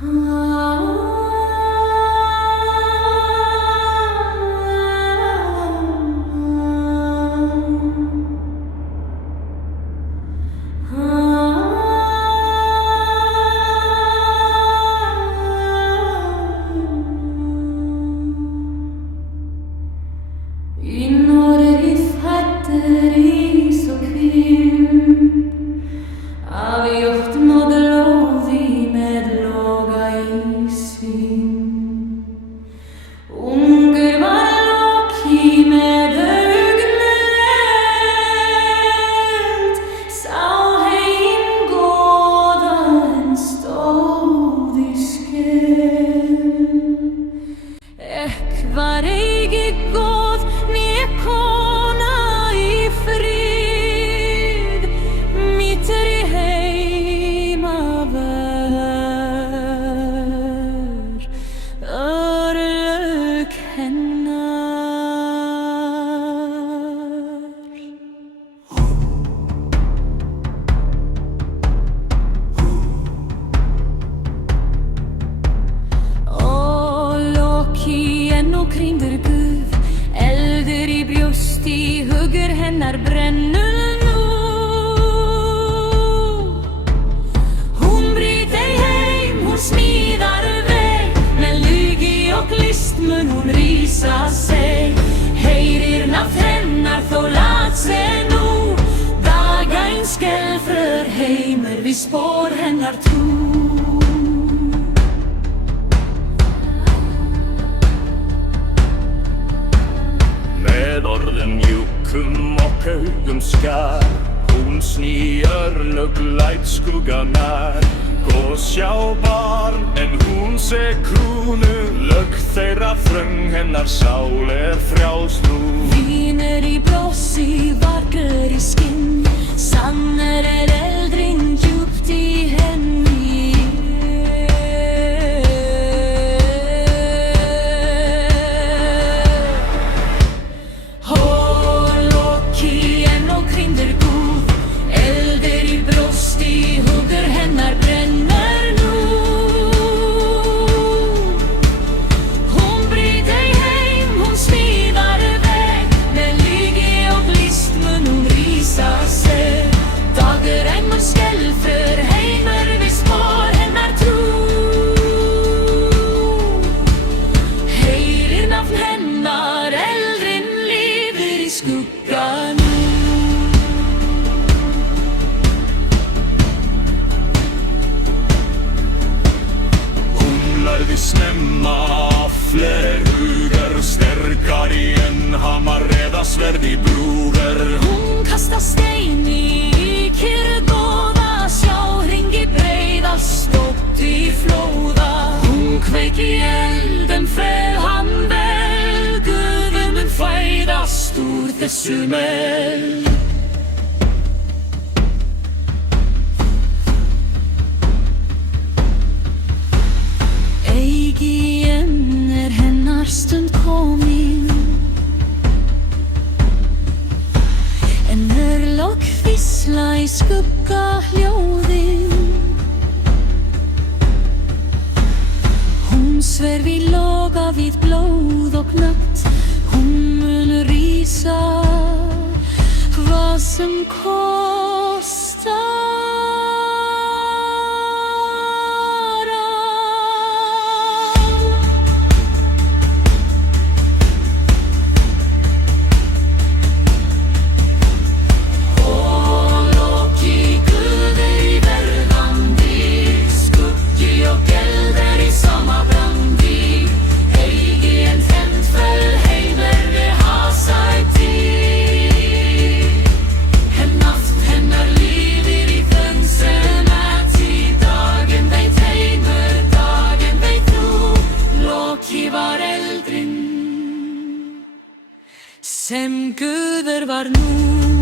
Í Noregi fæddur ís og hvím, af jurtum og lóði með loga ísvín. Ungur var Loki með augun leit, sá heim góða en stóð í skel. Ekk var eigi góð né kona í frið, mýtur í heimavör, örlög hennar. Ó, Loki enn og krýndur guð, eldur í brjósti, hugur hennar brennur nú. Hún brýt ei heim, hún smíðar veg, með lygi og list mun hún rísa sig. Heyrir nafn hennar þó lat sig nú, daginn skelfrör heimur við spor hennar trú. Með orðum mjúkum og augum skar, hún sný örlög læt skugganar. Góð sjá barn en hún sé krúnu, lög þeirra þröng hennar sál frjáls nú. Vínur í blossi, vargur í skinn, sannur eldring djúpt í henni. Ó, Loki enn og krýndur guð, eldur í brjósti, hugur hennar brennur nú. Hún brýt ei heim, hún smíðar veg, með lygi og list mun hún rísa sig. Dagur enn mun skelfur heimur við spor hennar trú. Heyrir nafn hennar, eldrin lifir í skugganum. Hún lærði snemma að flerugar, sterkari en hamar eða sverð í brúgar. Hún kasta steini í kyrrgóða, sjá hringi breiða, stótt í flóða. Hún kveiki eldum, fel hann vel, guðum mun fæðast úr þessum eld. Eigi enn hennar stund komin, en örlög hvísla í skugga hljóðin. Hún sverf í loga við blóð og nögt, hún mun rísa hvað sem kostar. Sem guður var nú.